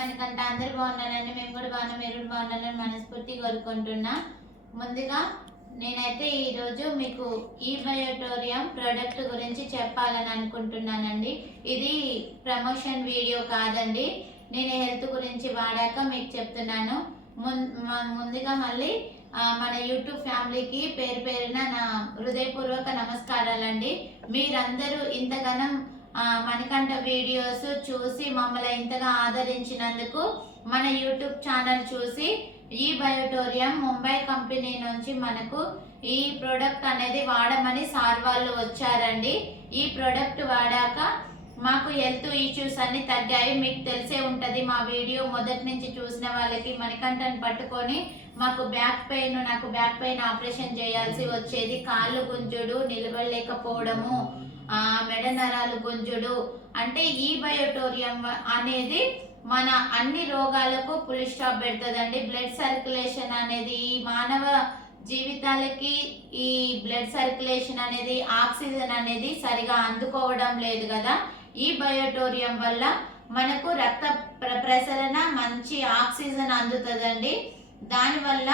మనకంటే అందరు బాగున్నానండి మేము కూడా బాగున్నాం. మీరు కూడా బాగున్నారని మనస్ఫూర్తి కోరుకుంటున్నా. ముందుగా నేనైతే ఈరోజు మీకు ఈ బయోటోరియం ప్రోడక్ట్ గురించి చెప్పాలని అనుకుంటున్నానండి. ఇది ప్రమోషన్ వీడియో కాదండి. నేను హెల్త్ గురించి వాడాక మీకు చెప్తున్నాను. ముం- ముందుగా మళ్ళీ మన యూట్యూబ్ ఫ్యామిలీకి పేరు పేరున నా హృదయపూర్వక నమస్కారాలండి. మీరందరూ ఇంతగానం మణికంఠ వీడియోస్ చూసి మమ్మల్ని ఇంతగా ఆదరించినందుకు మన యూట్యూబ్ ఛానల్ చూసి ఈ బయోటోరియం ముంబై కంపెనీ నుంచి మనకు ఈ ప్రోడక్ట్ అనేది వాడమని సార్ వాళ్ళు వచ్చారండి. ఈ ప్రోడక్ట్ వాడాక మాకు హెల్త్ ఇష్యూస్ అన్ని తగ్గాయి. మీకు తెలిసే ఉంటుంది మా వీడియో మొదటి నుంచి చూసిన వాళ్ళకి మణికంఠను పట్టుకొని మాకు బ్యాక్ పెయిన్ నాకు బ్యాక్ పెయిన్ ఆపరేషన్ చేయాల్సి వచ్చేది కాళ్ళు గుంజుడు నిలబడలేకపోవడము ఆ మెడ నరాలు గుంజుడు. అంటే ఈ బయోటోరియం అనేది మన అన్ని రోగాలకు పులి స్టాప్ పెడుతుందండి. బ్లడ్ సర్క్యులేషన్ అనేది ఈ మానవ జీవితాలకి ఈ బ్లడ్ సర్క్యులేషన్ అనేది ఆక్సిజన్ అనేది సరిగా అందుకోవడం లేదు కదా. ఈ బయోటోరియం వల్ల మనకు రక్త ప్ర- ప్రసరణ మంచి ఆక్సిజన్ అందుతుందండి. దానివల్ల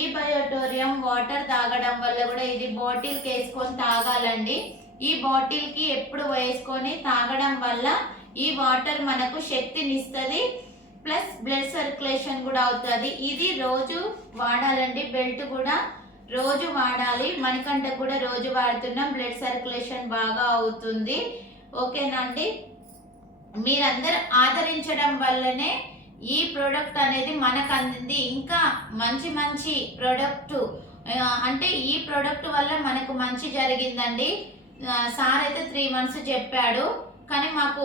ఈ బయోటోరియం వాటర్ తాగడం వల్ల కూడా ఇది బాటిల్కి వేసుకొని తాగాలండి. ఈ బాటిల్కి ఎప్పుడు వేసుకొని తాగడం వల్ల ఈ వాటర్ మనకు శక్తినిస్తుంది ప్లస్ బ్లడ్ సర్క్యులేషన్ కూడా అవుతుంది. ఇది రోజు వాడాలండి బెల్ట్ కూడా రోజు వాడాలి. మనకంటే కూడా రోజు వాడుతున్నాం బ్లడ్ సర్క్యులేషన్ బాగా అవుతుంది. ఓకేనా అండి? మీరందరూ ఆదరించడం వల్లనే ఈ ప్రోడక్ట్ అనేది మనకు అందింది. ఇంకా మంచి మంచి ప్రోడక్ట్ అంటే ఈ ప్రోడక్ట్ వల్ల మనకు మంచి జరిగిందండి. సార్ అయితే త్రీ మంత్స్ చెప్పాడు. కానీ మాకు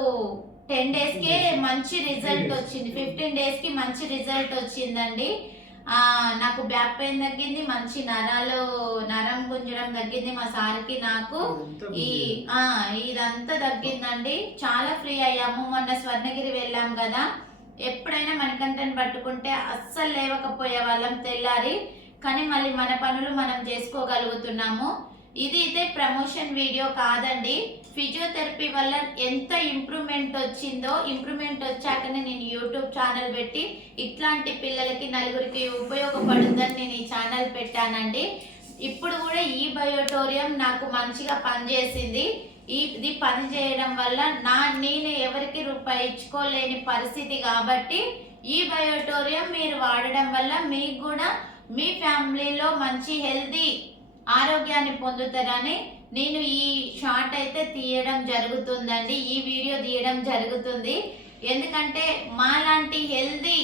టెన్ డేస్ కే మంచి రిజల్ట్ వచ్చింది. ఫిఫ్టీన్ డేస్కి మంచి రిజల్ట్ వచ్చిందండి. ఆ నాకు బ్యాక్ పెయిన్ తగ్గింది మంచి నరాలు నరం గుంజడం తగ్గింది మా సార్కి నాకు. ఈ ఇదంతా తగ్గిందండి. చాలా ఫ్రీ అయ్యాము. మొన్న స్వర్ణగిరి వెళ్ళాం కదా. ఎప్పుడైనా మణికంఠని పట్టుకుంటే అస్సలు లేవకపోయే వాళ్ళం తెల్లారి కానీ మళ్ళీ మన పనులు మనం చేసుకోగలుగుతున్నాము. ఇది అయితే ప్రమోషన్ వీడియో కాదండి. ఫిజియోథెరపీ వల్ల ఎంత ఇంప్రూవ్మెంట్ వచ్చిందో ఇంప్రూవ్మెంట్ వచ్చాకనే నేను యూట్యూబ్ ఛానల్ పెట్టి ఇట్లాంటి పిల్లలకి నలుగురికి ఉపయోగపడుతుందని నేను ఈ ఛానల్ పెట్టానండి. ఇప్పుడు కూడా ఈ బయోటోరియం నాకు మంచిగా పనిచేసింది. ఇది పని చేయడం వల్ల నా నేను ఎవరికి రూపాయి ఇచ్చుకోలేని పరిస్థితి కాబట్టి ఈ బయోటోరియం మీరు వాడడం వల్ల మీకు కూడా మీ ఫ్యామిలీలో మంచి హెల్దీ ఆరోగ్యాన్ని పొందుతారని నేను ఈ షార్ట్ అయితే తీయడం జరుగుతుందండి. ఈ వీడియో తీయడం జరుగుతుంది. ఎందుకంటే మాలాంటి హెల్దీ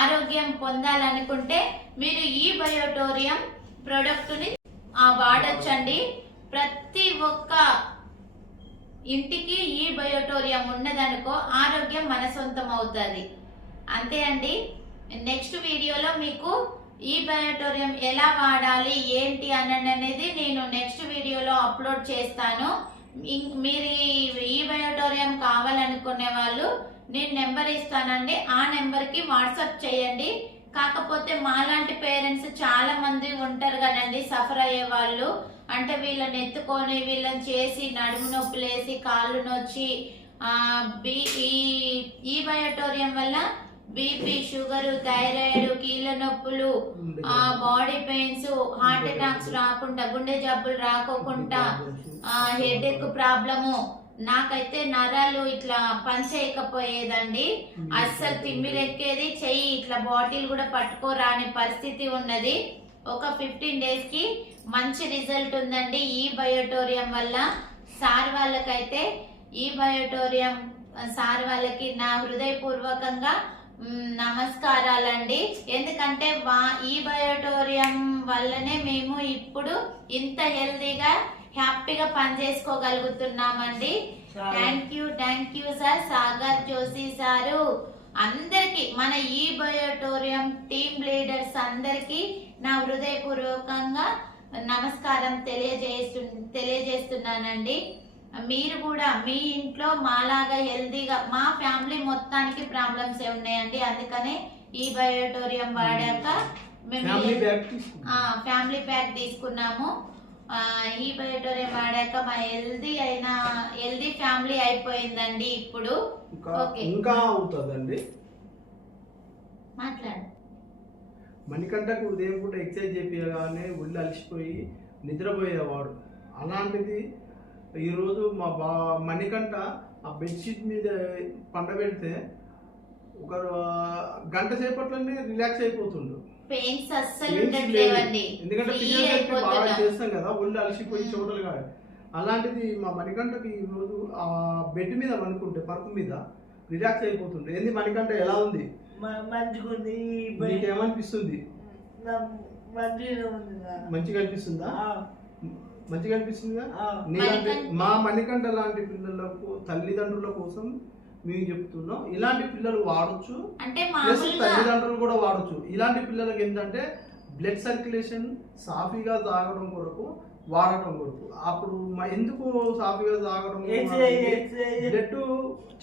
ఆరోగ్యం పొందాలనుకుంటే మీరు ఈ బయోటోరియం ప్రోడక్ట్ని వాడచ్చండి. ప్రతి ఒక్క ఇంటికి ఈ బయోటోరియం ఉన్నదనుకో ఆరోగ్యం మన సొంతం అవుతుంది అంతే అండి? నెక్స్ట్ వీడియోలో మీకు ఈ బయోటోరియం ఎలా వాడాలి ఏంటి అని అనేది నేను నెక్స్ట్ వీడియోలో అప్లోడ్ చేస్తాను. మీరు ఈ- ఈ బయోటోరియం కావాలనుకునే వాళ్ళు నేను నెంబర్ ఇస్తానండి. ఆ నెంబర్కి వాట్సాప్ చేయండి. కాకపోతే మాలాంటి పేరెంట్స్ చాలా మంది ఉంటారు కదండి సఫర్ అయ్యే వాళ్ళు. అంటే వీళ్ళని ఎత్తుకొని వీళ్ళని చేసి నడుము నొప్పులేసి కాళ్ళు నొచ్చి ఆ బీ ఈ ఈ బయోటోరియం వల్ల బీపీ షుగర్ థైరాయిడ్ కీళ్ళ నొప్పులు ఆ బాడీ పెయిన్స్ హార్ట్ అటాక్స్ రాకుండా గుండె జబ్బులు రాకోకుండా ఆ హెడేక్ ప్రాబ్లము. నాకైతే నరాలు ఇట్లా పనిచేయకపోయేదండి అస్సలు తిమ్మిరెక్కేది చెయ్యి. ఇట్లా బాటిల్ కూడా పట్టుకోరాని పరిస్థితి ఉన్నది. ఒక ఫిఫ్టీన్ డేస్కి మంచి రిజల్ట్ ఉందండి ఈ బయోటోరియం వల్ల. సార్ వాళ్ళకైతే ఈ బయోటోరియం సార్ వాళ్ళకి నా హృదయపూర్వకంగా నమస్కారాలండి. ఎందుకంటే వా ఈ బయోటోరియం వల్లనే మేము ఇప్పుడు ఇంత హెల్తీగా హ్యాపీగా పనిచేసుకోగలుగుతున్నామండి. Thank you thank you sir. Sagar Joshi sir. అందరికి మన ఈ బయోటోరియం టీమ్ లీడర్స్ అందరికి నా హృదయపూర్వకంగా నమస్కారం తెలియజేస్తు తెలియజేస్తున్నానండి. మీరు కూడా మీ ఇంట్లో మాలాగా హెల్తీగా మా ఫ్యామిలీ మొత్తానికి ప్రాబ్లమ్స్ ఉన్నాయండి? అందుకనే ఈ బయోటోరియం వాడాక మేము ఫ్యామిలీ ప్యాక్ తీసుకున్నాము. ఈ బయోటోరియం వాడాక మా హెల్దీ అయిన హెల్దీ ఫ్యామిలీ అయిపోయిందండి ఇప్పుడు. ఓకే. ఇంకా అవుతుందండి? మాట్లాడు. మణికంఠకు ఉదయం పూట ఎక్సర్సైజ్ చేపించగానే ఒళ్ళు అలసిపోయి నిద్రపోయేవాడు అలాంటిది ఈరోజు మా బా మణికంఠ ఆ బెడ్షీట్ మీద పండబెడితే ఒక గంట సేపట్లోనే రిలాక్స్ అయిపోతుండు పెయిన్స్ అస్సలు Pains ఉండట్లేవండి లేదు. ఎందుకంటే ఫిజియోథెరపీ బాగా. చేస్తాం కదా ఒళ్ళు అలసిపోయి. చోటలు కాదు అలాంటిది మా మణికంఠకి ఈరోజు ఆ బెడ్ మీద పనుకుంటే పరుపు మీద రిలాక్స్ అయిపోతుండే ఏంది మణికంఠ ఎలా ఉంది మంచిగా ఉంది నా. మంచిగా అనిపిస్తుందా మంచిగా అనిపిస్తుందా ఆ. నీలాంటి మణికంఠ- మా మణికంఠ లాంటి పిల్లలకు తల్లిదండ్రుల కోసం మేము చెప్తున్నాం. ఇలాంటి పిల్లలు వాడచ్చు. అంటే ప్లస్ తల్లిదండ్రులు కూడా వాడచ్చు. ఇలాంటి పిల్లలకి ఏంటంటే బ్లడ్ సర్క్యులేషన్ సాఫీగా తాగడం కొరకు వాడటం కొరకు. అప్పుడు మ- ఎందుకు సాఫీగా తాగడం. బ్లడ్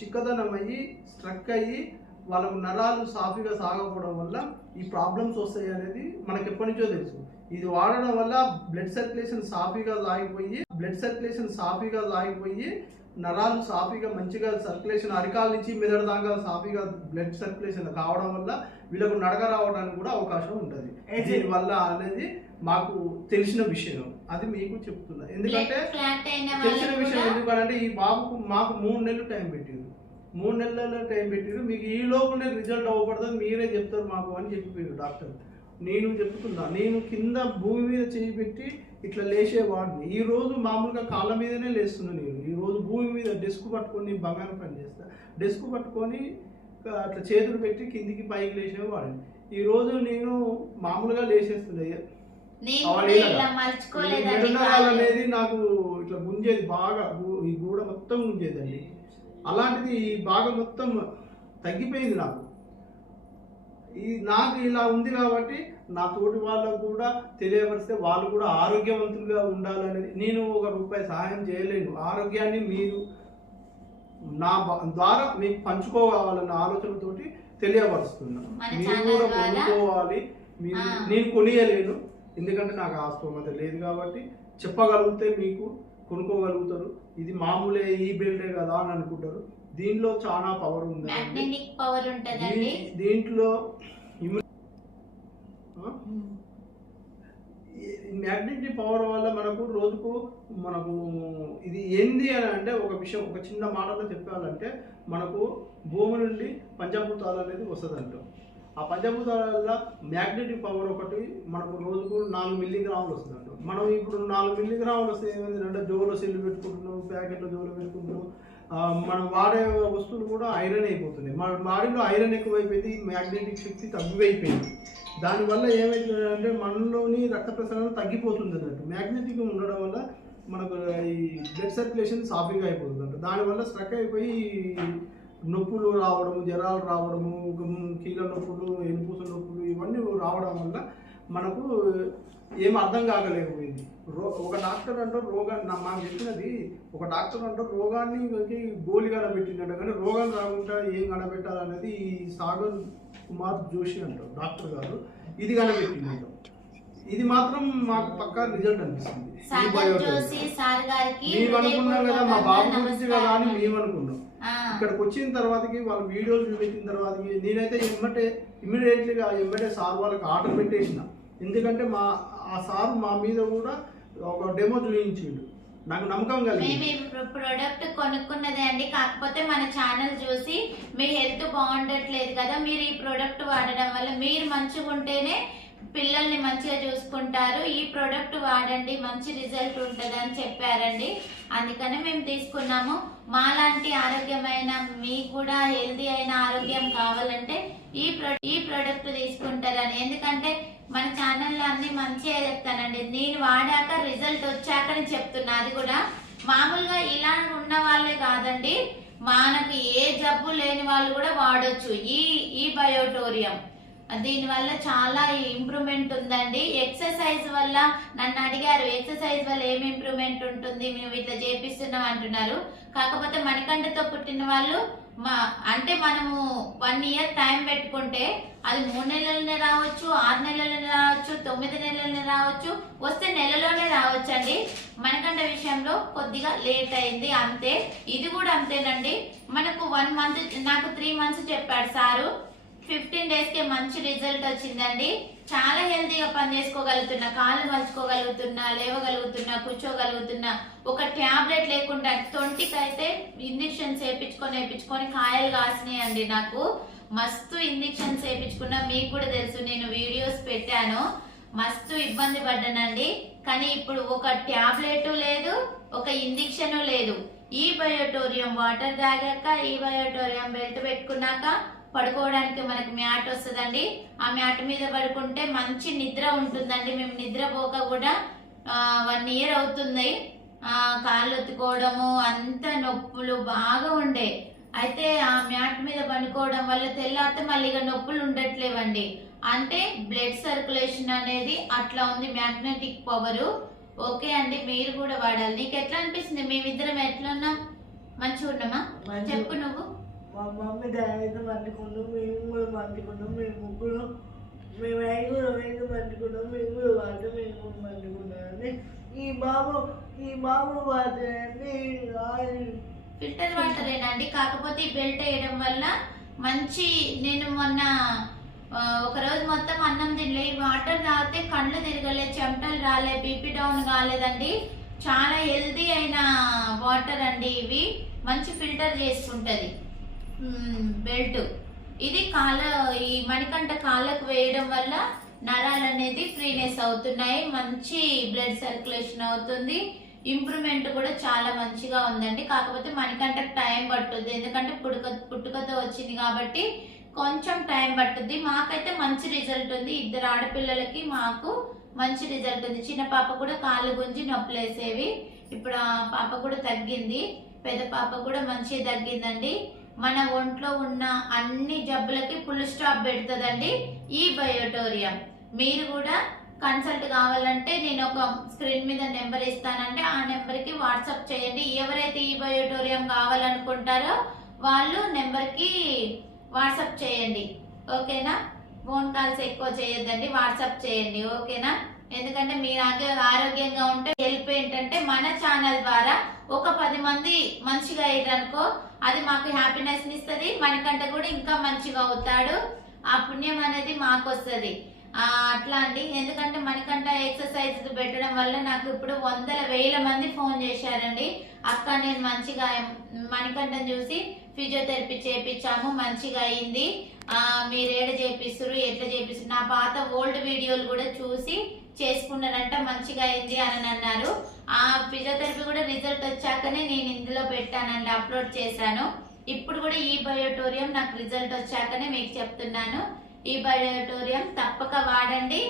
చిక్కదనం అయ్యి స్ట్రక్ అయ్యి వాళ్ళకు నరాలు సాఫీగా సాగకపోవడం వల్ల ఈ ప్రాబ్లమ్స్ వస్తాయి అనేది మనకి ఎప్పటి నుంచో తెలుసు. ఇది వాడడం వల్ల బ్లడ్ సర్క్యులేషన్ సాఫీగా సాగిపోయి బ్లడ్ సర్క్యులేషన్ సాఫీగా సాగిపోయి నరాలు సాఫీగా మంచిగా సర్క్యులేషన్ అరికాల నుంచి మెదడు దాకా సాఫీగా బ్లడ్ సర్క్యులేషన్ కావడం వల్ల వీళ్ళకు నడక రావడానికి కూడా అవకాశం ఉంటుంది. అయితే- దీని వల్ల అనేది మాకు తెలిసిన విషయం. అది మీకు చెప్తున్నా. ఎందుకంటే తెలిసిన విషయం ఎందుకంటే ఈ బాబుకు మాకు మూడు నెలలు టైం పెట్టింది. మూడు నెలల టైం పెట్టిరు మీకు ఈ లోపలే రిజల్ట్ అవ్వబడుతుంది మీరే చెప్తారు మాకు అని చెప్పిపోయారు డాక్టర్. నేను చెప్తున్నా నేను కింద భూమి మీద చేయి పెట్టి ఇట్లా లేచేవాడిని. ఈ రోజు మామూలుగా కాళ్ళ మీదనే లేస్తున్నా నేను. ఈ రోజు భూమి మీద డెస్క్ పట్టుకొని బంగారం పని చేస్తా. డెస్క్ పట్టుకొని అట్లా చేతులు పెట్టి కిందికి పైకి లేచేవాడిని. ఈ రోజు నేను మామూలుగా లేచేస్తుండే. అనేది నాకు ఇట్లా గుంజేది బాగా. ఈ గూడ మొత్తం గుంజేదండి. అలాంటిది భాగం మొత్తం తగ్గిపోయింది నాకు. ఈ నాకు ఇలా ఉంది కాబట్టి నా తోటి వాళ్ళకు కూడా తెలియపరిస్తే వాళ్ళు కూడా ఆరోగ్యవంతులుగా ఉండాలనేది నేను ఒక రూపాయి సహాయం చేయలేను. ఆరోగ్యాన్ని మీరు నా ద్వారా మీకు పంచుకోవాలన్న ఆలోచనతోటి తెలియపరుస్తున్నాను మీరు కూడా కొనుక్కోవాలి మీరు. నేను కొనియలేను. ఎందుకంటే నాకు ఆ స్తోమత లేదు కాబట్టి చెప్పగలిగితే మీకు కొనుక్కోగలుగుతారు. ఇది మామూలే ఈ బిల్డే కదా అని అనుకుంటారు. దీనిలో చాలా పవర్ ఉంది మ్యాగ్నెటిక్ పవర్ ఉంటదండి. దీంట్లో? మ్యాగ్నెటిక్ పవర్ వల్ల మనకు రోజుకు మనకు ఇది ఏంది అని అంటే ఒక విషయం ఒక చిన్న మాటలో చెప్పాలంటే మనకు భూమి నుండి పంచభూతాలు అనేది వస్తుంది అంటాం ఆ పంచభూతాల మ్యాగ్నెటిక్ పవర్ ఒకటి మనకు రోజుకు నాలుగు మిల్లీగ్రాములు వస్తుందంట. మనం ఇప్పుడు నాలుగు మిల్లీగ్రాములు వస్తే ఏమైంది అంటే జోలో సెల్లు పెట్టుకుంటున్నాం ప్యాకెట్లో జోలు పెట్టుకుంటున్నాం మనం వాడే వస్తువులు కూడా ఐరన్ అయిపోతున్నాయి మన బాడీలో ఐరన్ ఎక్కువైపోయింది మ్యాగ్నెటిక్ శక్తి తగ్గిపోయిపోయింది దానివల్ల ఏమైందంటే మనలోని రక్త ప్రసరణ తగ్గిపోతుంది అన్నట్టు. మ్యాగ్నెటిక్ ఉండడం వల్ల మనకు ఈ బ్లడ్ సర్క్యులేషన్ సాఫీగా అయిపోతుంది అంట దానివల్ల స్ట్రక్ అయిపోయి నొప్పులు రావడము జ్వరాలు రావడము కీళ్ళ నొప్పులు ఎనుపూస నొప్పులు ఇవన్నీ రావడం వల్ల మనకు ఏం అర్థం కాగలేకపోయింది రో ఒక డాక్టర్ అంటారు రోగాన్ని మాకు చెప్పినది ఒక డాక్టర్ అంటారు రోగాన్ని గోలి కనబెట్టిండట కానీ రోగాలు రాకుండా ఏం కనబెట్టాలనేది ఈ సాగర్ కుమార్ జోషి అంటారు డాక్టర్ గారు. ఇది కనబెట్టిందంట ఇది మాత్రం మాకు పక్కా రిజల్ట్ అనిపిస్తుంది. మేము అనుకున్నాం కదా మా బాబు గురించి కదా అని. మేము అనుకున్నాం ఇక్కడికి వచ్చిన తర్వాతకి వాళ్ళ వీడియోలు చూపించిన తర్వాతకి నేనైతే ఎమ్మటే ఇమ్మీడియట్లీగా ఎమ్మటే సార్ వాళ్ళకి ఆర్డర్ పెట్టేసిన. ఎందుకంటే మా ఆ సార్ మా మీద కూడా ఒక డెమో చూపించిండు. నాకు నమ్మకం మేము కలిగింది ప్రోడక్ట్ కొనుక్కున్నదే అండి. కాకపోతే మన ఛానల్ చూసి మీ హెల్త్ బాగుండట్లేదు కదా మీరు ఈ ప్రోడక్ట్ వాడడం వల్ల మీరు మంచిగా ఉంటేనే పిల్లల్ని మంచిగా చూసుకుంటారు. ఈ ప్రోడక్ట్ వాడండి మంచి రిజల్ట్ ఉంటుంది అని చెప్పారండి. అందుకని మేము తీసుకున్నాము. మాలాంటి ఆరోగ్యమైన మీకు కూడా హెల్తీ అయిన ఆరోగ్యం కావాలంటే ఈ ప్రో ఈ ప్రోడక్ట్ తీసుకుంటారని. ఎందుకంటే మన ఛానల్లో అన్ని మంచిగా చెప్తానండి. నేను వాడాక రిజల్ట్ వచ్చాక చెప్తున్నా. అది కూడా మామూలుగా ఇలా ఉన్న వాళ్ళే కాదండి. మనకు ఏ జబ్బు లేని వాళ్ళు కూడా వాడచ్చు. ఈ ఈ బయోటోరియం. దీనివల్ల చాలా ఇంప్రూవ్మెంట్ ఉందండి. ఎక్సర్సైజ్ వల్ల నన్ను అడిగారు ఎక్సర్సైజ్ వల్ల ఏం ఇంప్రూవ్మెంట్ ఉంటుంది? మేము ఇట్లా చేపిస్తున్నాం అంటున్నారు. కాకపోతే మణికంఠతో పుట్టిన వాళ్ళు మా అంటే మనము వన్ ఇయర్ టైం పెట్టుకుంటే అది మూడు నెలలనే రావచ్చు ఆరు నెలలనే రావచ్చు తొమ్మిది నెలలనే రావచ్చు వస్తే నెలలోనే రావచ్చు అండి మనకంట విషయంలో కొద్దిగా లేట్ అయింది అంతే. ఇది కూడా అంతేనండి. మనకు వన్ మంత్ నాకు త్రీ మంత్స్ చెప్పాడు సారు. ఫిఫ్టీన్ డేస్కి మంచి రిజల్ట్ వచ్చిందండి. చాలా హెల్తీగా పని చేసుకోగలుగుతున్నా కాళ్ళు మలుచుకోగలుగుతున్నా లేవగలుగుతున్నా కూర్చోగలుగుతున్నా ఒక ట్యాబ్లెట్ లేకుండా ట్వంటీకి అయితే ఇంజక్షన్స్ వేయించుకొని వేయించుకొని కాయలు కాసినాయండి నాకు. మస్తు ఇంజక్షన్స్ వేయించుకున్నా మీకు కూడా తెలుసు నేను వీడియోస్ పెట్టాను. మస్తు ఇబ్బంది పడ్డానండి. కానీ ఇప్పుడు ఒక ట్యాబ్లెట్ లేదు ఒక ఇంజక్షన్ లేదు. ఈ బయోటోరియం వాటర్ తాగాక ఈ బయోటోరియం బెల్ట్ పెట్టుకున్నాక పడుకోవడానికి మనకు మ్యాట్ వస్తుందండి. ఆ మ్యాట్ మీద పడుకుంటే మంచి నిద్ర ఉంటుందండి. మేము నిద్రపోక కూడా వన్ ఇయర్ అవుతుంది. ఆ, కాళ్ళు ఒత్తుకోవడము అంత నొప్పులు బాగా ఉండే. అయితే ఆ మ్యాట్ మీద పడుకోవడం వల్ల తెల్లారితే మళ్ళీ ఇక నొప్పులు ఉండట్లేవండి. అంటే బ్లడ్ సర్క్యులేషన్ అనేది అట్లా ఉంది మ్యాగ్నెటిక్ పవర్ ఓకే అండి మీరు కూడా వాడాలి. నీకు ఎట్లా అనిపిస్తుంది? మేమిద్దరం ఎట్లా ఉన్నాం? మంచిగా ఉన్నామా? చెప్పు నువ్వు. మా మమ్మీ డాడీతో పండుకున్నాం మేము కూడా పండుకున్నాం మేము ముగ్గురు మేము ఐదుగురు ఐదు పండుకున్నాం మేము కూడా వాళ్ళు మేము కూడా ఈ బాబు ఈ బాబు వాడండి ఫిల్టర్ వాటరేనండి కాకపోతే ఈ బెల్ట్ వేయడం వల్ల మంచి నేను మొన్న ఒక రోజు మొత్తం అన్నం తినలే. ఈ వాటర్ తాగితే కళ్ళు తిరగలే చెమటలు రాలే బీపీ డౌన్ కాలేదండి. చాలా హెల్తీ అయిన వాటర్ అండి ఇవి. మంచి ఫిల్టర్ చేసుకుంటది బెల్ట్. ఇది కాళ్ళ ఈ మణికంఠ కాళ్ళకు వేయడం వల్ల నరాలు అనేది ఫ్రీనెస్ అవుతున్నాయి మంచి బ్లడ్ సర్క్యులేషన్ అవుతుంది. ఇంప్రూవ్మెంట్ కూడా చాలా మంచిగా ఉందండి. కాకపోతే మణికంట టైం పట్టుద్ది. ఎందుకంటే పుట్టుక పుట్టుకతో వచ్చింది కాబట్టి కొంచెం టైం పట్టుద్ది. మాకైతే మంచి రిజల్ట్ ఉంది. ఇద్దరు ఆడపిల్లలకి మాకు మంచి రిజల్ట్ ఉంది. చిన్న పాప కూడా కాళ్ళు గుంజి నొప్పులేసేవి ఇప్పుడు ఆ పాప కూడా తగ్గింది. పెద్ద పాప కూడా మంచి తగ్గిందండి. మన ఒంట్లో ఉన్న అన్ని జబ్బులకి ఫుల్ స్టాప్ పెడుతుందండి ఈ బయోటోరియం. మీరు కూడా కన్సల్ట్ కావాలంటే నేను ఒక స్క్రీన్ మీద నెంబర్ ఇస్తానంటే ఆ నెంబర్కి వాట్సాప్ చేయండి. ఎవరైతే ఈ బయోటోరియం కావాలనుకుంటారో వాళ్ళు నెంబర్కి వాట్సాప్ చేయండి. ఓకేనా? ఫోన్ కాల్స్ ఎక్కువ చేయొద్దండి. వాట్సాప్ చేయండి. ఓకేనా? ఎందుకంటే మీరు ఆరోగ్యంగా ఉంటే హెల్ప్ ఏంటంటే మన ఛానల్ ద్వారా ఒక పది మంది మంచిగా అయ్యారనుకో అది మాకు హ్యాపీనెస్ ఇస్తుంది మనకంటే కూడా ఇంకా మంచిగా అవుతాడు ఆ పుణ్యం అనేది మాకు వస్తుంది అట్లా అండి. ఎందుకంటే మనకంట ఎక్సర్సైజ్ పెట్టడం వల్ల నాకు ఇప్పుడు వందల వేల మంది ఫోన్ చేశారండి. అక్క నేను మంచిగా మణికంఠం చూసి ఫిజియోథెరపీ చేపించాము మంచిగా అయింది. మీరు ఏడ చేపిస్తారు ఎట్లా చేపిస్తారు నా పాత ఓల్డ్ వీడియోలు కూడా చూసి చేసుకున్నారంట మంచిగా అయింది అని అన్నారు. ఆ ఫిజియోథెరపీ కూడా రిజల్ట్ వచ్చాకనే నేను ఇందులో పెట్టానండి అప్లోడ్ చేశాను. ఇప్పుడు కూడా ఈ బయోటోరియం నాకు రిజల్ట్ వచ్చాకనే మీకు చెప్తున్నాను. ఈ బయోటోరియం తప్పక వాడండి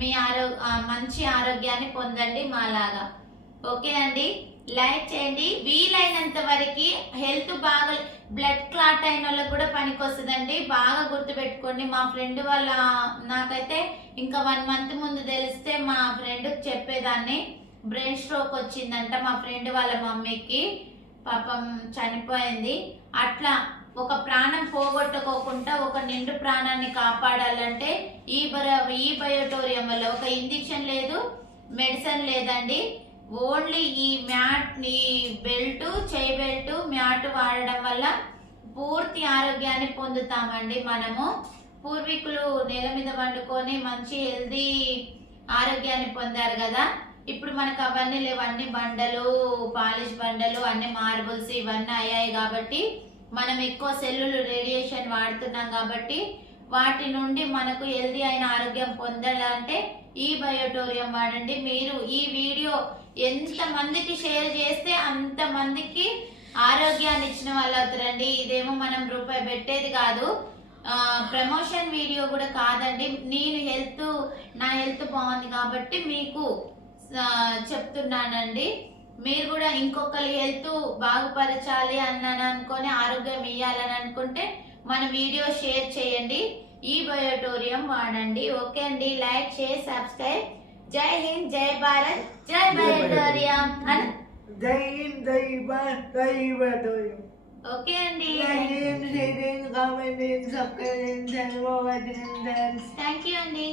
మీ ఆరో మంచి ఆరోగ్యాన్ని పొందండి మాలాగా. ఓకే అండి? లైక్ చేయండి. వీలైనంత వరకు హెల్త్ బాగా బ్లడ్ క్లాట్ అయిన వాళ్ళకి కూడా పనికి వస్తుందండి బాగా గుర్తుపెట్టుకోండి. మా ఫ్రెండ్ వాళ్ళ నాకైతే ఇంకా వన్ మంత్ ముందు తెలిస్తే మా ఫ్రెండ్కి చెప్పేదాన్ని. బ్రెయిన్ స్ట్రోక్ వచ్చిందంట మా ఫ్రెండ్ వాళ్ళ మమ్మీకి. పాపం చనిపోయింది. అట్లా ఒక ప్రాణం పోగొట్టుకోకుండా ఒక నిండు ప్రాణాన్ని కాపాడాలంటే ఈ బర ఈ బయోటోరియం వల్ల ఒక ఇంజెక్షన్ లేదు మెడిసిన్ లేదండి. ఓన్లీ ఈ మ్యాట్ ఈ బెల్ట్ చేయి బెల్ట్ మ్యాట్ వాడడం వల్ల పూర్తి ఆరోగ్యాన్ని పొందుతామండి మనము. పూర్వీకులు నేల మీద వండుకొని మంచి హెల్దీ ఆరోగ్యాన్ని పొందారు కదా. ఇప్పుడు మనకు అవన్నీ లేవు. అన్ని బండలు పాలిష్ బండలు అన్ని మార్బుల్స్ ఇవన్నీ అయ్యాయి కాబట్టి మనం ఎక్కువ సెల్లులు రేడియేషన్ వాడుతున్నాం కాబట్టి వాటి నుండి మనకు హెల్దీ అయిన ఆరోగ్యం పొందాలంటే ఈ బయోటోరియం వాడండి. మీరు ఈ వీడియో ఎంత మందికి షేర్ చేస్తే అంత మందికి ఆరోగ్యాన్ని ఇచ్చిన వాళ్ళు అవుతారండి. ఇదేమో మనం రూపాయి పెట్టేది కాదు. ప్రమోషన్ వీడియో కూడా కాదండి. నేను హెల్త్ నా హెల్త్ బాగుంది కాబట్టి మీకు చెప్తున్నానండి. మీరు కూడా ఇంకొకరి హెల్త్ బాగుపరచాలి అన్నాను అనుకొని ఆరోగ్యం ఇవ్వాలని అనుకుంటే మన వీడియో షేర్ చేయండి. ఈ బయోటోరియం వాడండి. ఓకే అండి. Like share subscribe. జై హింద్ జై భారత్ జై బయోటోరియం అని జై హింద్ జై భారత్ జై బయోటోరియం ఓకే అండి లైక్ చేయండి షేర్ చేయండి కామెంట్ చేయండి సబ్స్క్రైబ్ చేయండి చదవాలి థ్యాంక్ యూ అండి